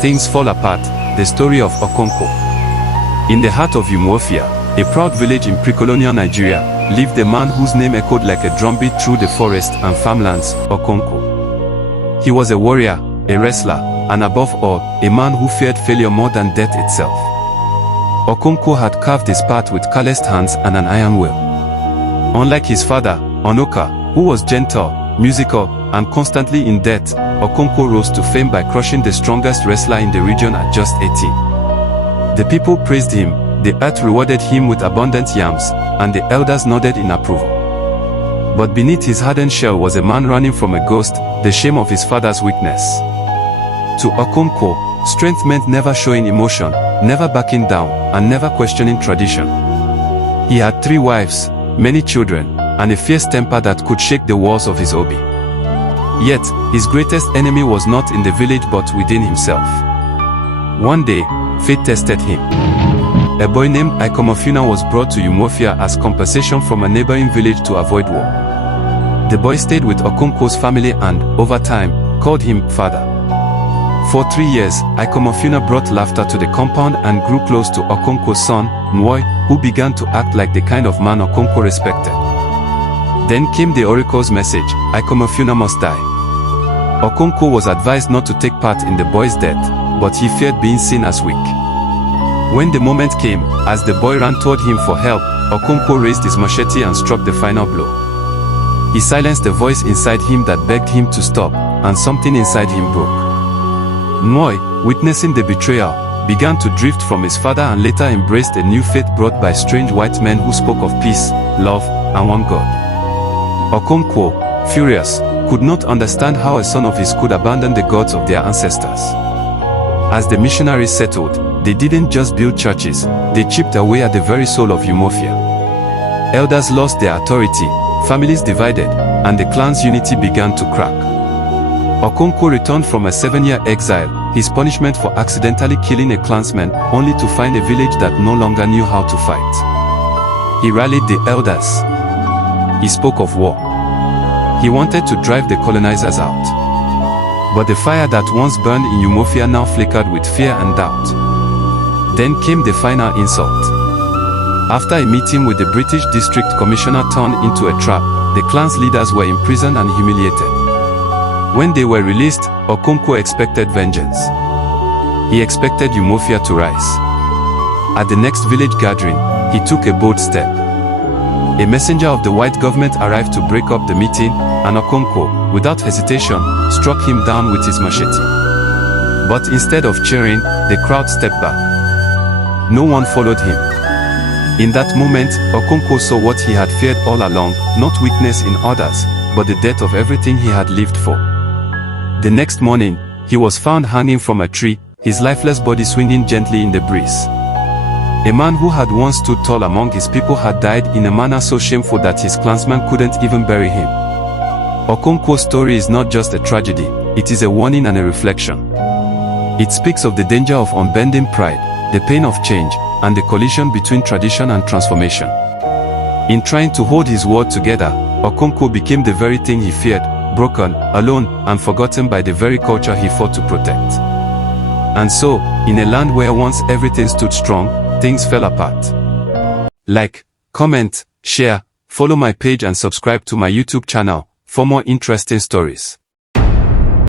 Things fall apart, the story of Okonkwo. In the heart of Umuofia, a proud village in pre-colonial Nigeria, lived a man whose name echoed like a drumbeat through the forest and farmlands, Okonkwo. He was a warrior, a wrestler, and above all, a man who feared failure more than death itself. Okonkwo had carved his path with calloused hands and an iron will. Unlike his father, Onoka, who was gentle, musical, and constantly in debt, Okonkwo rose to fame by crushing the strongest wrestler in the region at just 18. The people praised him, the earth rewarded him with abundant yams, and the elders nodded in approval. But beneath his hardened shell was a man running from a ghost, the shame of his father's weakness. To Okonkwo, strength meant never showing emotion, never backing down, and never questioning tradition. He had 3 wives, many children, and a fierce temper that could shake the walls of his obi. Yet, his greatest enemy was not in the village but within himself. One day, fate tested him. A boy named Okonkwo was brought to Umuofia as compensation from a neighboring village to avoid war. The boy stayed with Okonkwo's family and, over time, called him father. For 3 years, Okonkwo brought laughter to the compound and grew close to Okonkwo's son, Nwoi, who began to act like the kind of man Okonkwo respected. Then came the oracle's message: Okonkwo must die. Okonkwo was advised not to take part in the boy's death, but he feared being seen as weak. When the moment came, as the boy ran toward him for help, Okonkwo raised his machete and struck the final blow. He silenced the voice inside him that begged him to stop, and something inside him broke. Nwoi, witnessing the betrayal, began to drift from his father and later embraced a new faith brought by strange white men who spoke of peace, love, and one God. Okonkwo, furious, could not understand how a son of his could abandon the gods of their ancestors. As the missionaries settled, they didn't just build churches, they chipped away at the very soul of Umuofia. Elders lost their authority, families divided, and the clan's unity began to crack. Okonkwo returned from a 7-year exile, his punishment for accidentally killing a clansman, only to find a village that no longer knew how to fight. He rallied the elders. He spoke of war. He wanted to drive the colonizers out. But the fire that once burned in Umuofia now flickered with fear and doubt. Then came the final insult. After a meeting with the British District Commissioner turned into a trap, the clan's leaders were imprisoned and humiliated. When they were released, Okonkwo expected vengeance. He expected Umuofia to rise. At the next village gathering, he took a bold step. A messenger of the white government arrived to break up the meeting, and Okonkwo, without hesitation, struck him down with his machete. But instead of cheering, the crowd stepped back. No one followed him. In that moment, Okonkwo saw what he had feared all along, not weakness in others, but the death of everything he had lived for. The next morning, he was found hanging from a tree, his lifeless body swinging gently in the breeze. A man who had once stood tall among his people had died in a manner so shameful that his clansmen couldn't even bury him. Okonkwo's story is not just a tragedy, it is a warning and a reflection. It speaks of the danger of unbending pride, the pain of change, and the collision between tradition and transformation. In trying to hold his word together, Okonkwo became the very thing he feared, broken, alone, and forgotten by the very culture he fought to protect. And so, in a land where once everything stood strong, things fell apart. Like, comment, share, follow my page and subscribe to my YouTube channel for more interesting stories.